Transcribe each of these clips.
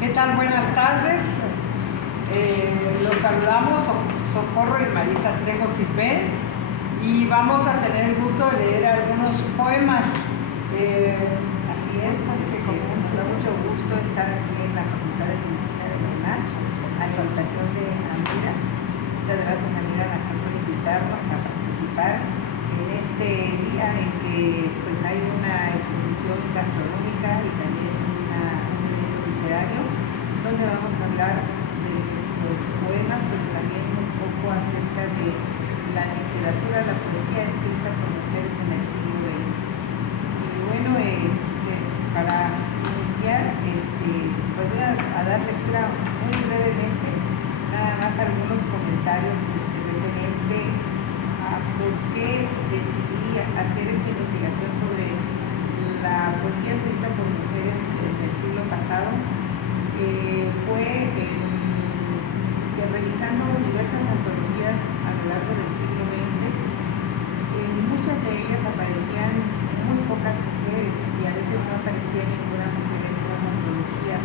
¿Qué tal? Buenas tardes. Los saludamos Socorro y Marisa Trejo Silvé y vamos a tener el gusto de leer algunos poemas. Así es, nos da mucho gusto estar aquí en la Facultad de Medicina de la UNAM, a invitación de Amira. Muchas gracias, Amira, por invitarnos a participar en este día en que pues, hay una exposición gastronómica y también un evento literario, donde vamos a hablar de nuestros poemas, pero también un poco acerca de la literatura, la poesía escrita por mujeres en el siglo XX. Y bueno, para iniciar, pues voy a dar lectura muy brevemente, nada más algunos comentarios referente a por qué decidí hacer esta investigación sobre la poesía escrita por mujeres del siglo pasado. Fue que revisando diversas antologías a lo largo del siglo XX, en muchas de ellas aparecían muy pocas mujeres y a veces no aparecía ninguna mujer en esas antologías.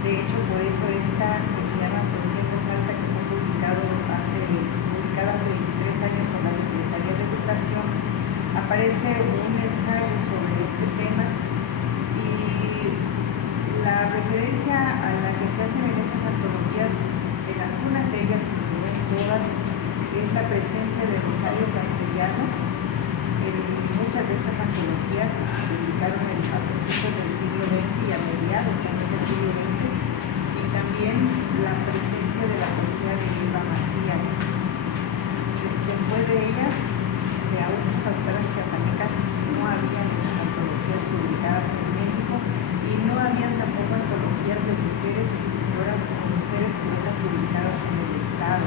De hecho, por eso esta que se llama Poesía en Voz Alta, que fue publicada hace 23 años por la Secretaría de Educación, aparece un ensayo sobre este tema y la referencia a la que se hacen en esas antologías, en algunas de ellas, porque no en todas, es la presencia de Rosario Castellanos en muchas de estas antologías que se publicaron a principios del siglo XX y a mediados también del siglo XX, y también la presencia de la poesía de Eva Macías. Después de ellas, de otras autoras chiapanecas, no habían esas antologías publicadas en México y no habían tampoco antologías de mujeres escritoras o mujeres poetas publicadas en el Estado.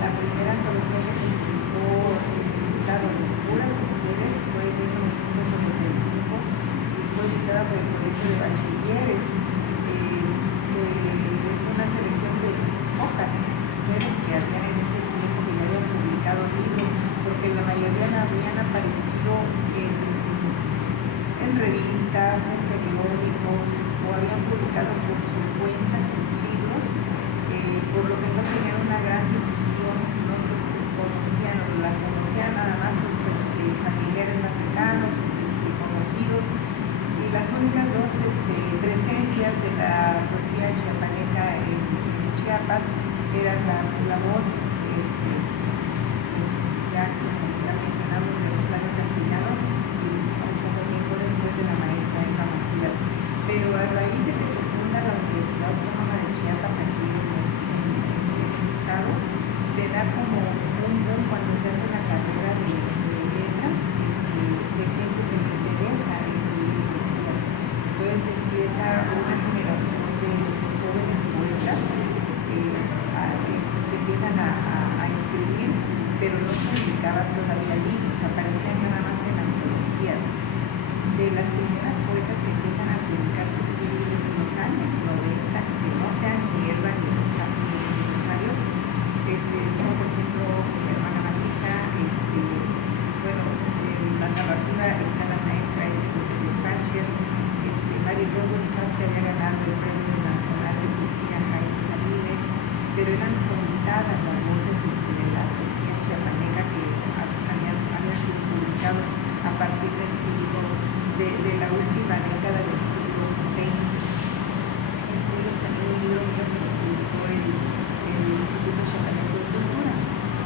La primera antología que se publicó en el Estado de puras mujeres fue en 1975 y fue editada por el Colegio de Bachilleres, que es una selección de pocas mujeres que habían en ese tiempo, que ya habían publicado libros, porque la mayoría no habían aparecido en revistas, en periódicos, o habían publicado por su cuenta sus libros, por lo que no tenían una gran difusión, no se conocían, o la conocían nada más sus familiares más cercanos, sus conocidos, y las únicas dos presencias de la poesía chiapaneca en Chiapas eran la voz, ya mencionamos, de Rosario Castellano, y un poco tiempo después de la maestra Eva Macías. Pero a raíz de que se funda la Universidad Autónoma de Chiapas aquí en el estado, se da como un boom cuando se hace una carrera de letras, de gente que le interesa escribir poesía. Entonces empieza una generación de jóvenes poetas que empiezan a escribir, pero no se publicaban todavía libros, aparecían nada más en antologías. De las primeras poetas que empiezan a publicar sus libros en los años 90, que no sean ni Elba ni Rosario, son por ejemplo mi hermana Marisa, en la narrativa está la maestra Edith Spancher, Maribel Bonifaz, que había ganado el Premio Nacional de Poesía Jaime Sabines, pero eran contadas las voces de la poesía chiapaneca que habían sido publicados a partir del siglo, de la última década del siglo XX. Entre ellos también libros que publicó el Instituto Chiapaneco de Cultura.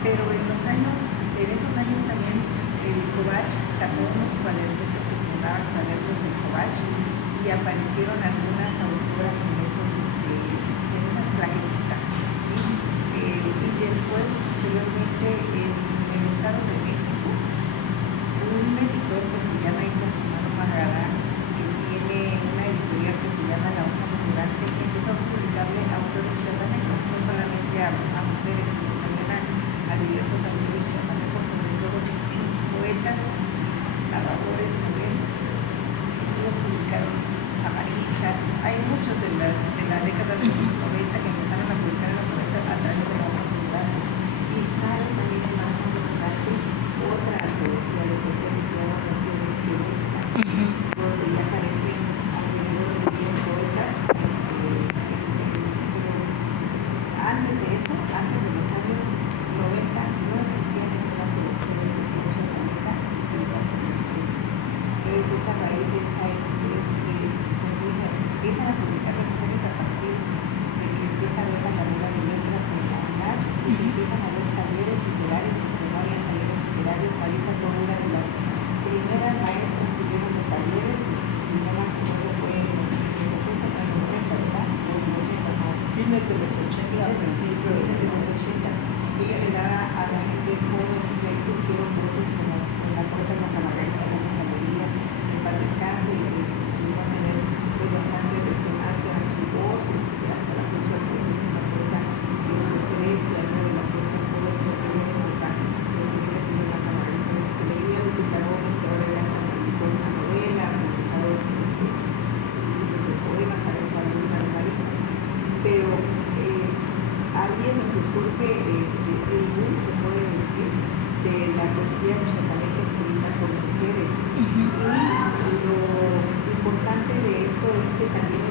Pero en esos años también el Covach sacó unos cuadernitos que se llamaban Cuadernos del Covach, y aparecieron algunas autoras en esas plaquetitas. Y después, posteriormente, en el Estado de México, un editor que se llama Itazumano Magarán, que tiene una editorial que se llama La Hoja Murmurante, empezó a publicarle a autores chiapanecos, no solamente a mujeres, sino también a diversos autores chiapanecos, sobre todo poetas, narradores también. Ellos publicaron a Marisa. Hay muchos de la década de los 90 que empezaron empiezan a publicar las mujeres a partir de que empieza a haber la carrera de letras en la UNACH, y que empiezan a haber talleres literarios, porque no había talleres literarios. Marisa fue una de las primeras maestras que dieron de talleres, si no me acuerdo fue en los 80, ¿verdad? O en los 80, no. Fines de los 80, Principios de los 80. Ella le daba a la gente joven que surgieron voces como la poeta Rosa Margarita Gómez Alegría, en paz descanse, y iba a tener pues, bastante resonancia en su voz, hasta la fecha pues es una poeta de referencia, ¿no? De la poeta joven que tiene importante, que viene siendo Rosa Margarita Gómez Alegría, de Picarones, que ahora ya está publicó una novela, publicado libros de poemas, también para una de Marisa. Pero ahí es donde surge el boom, se puede decir, de la poesía chapaneca escrita por mujeres. Y lo importante de esto es que también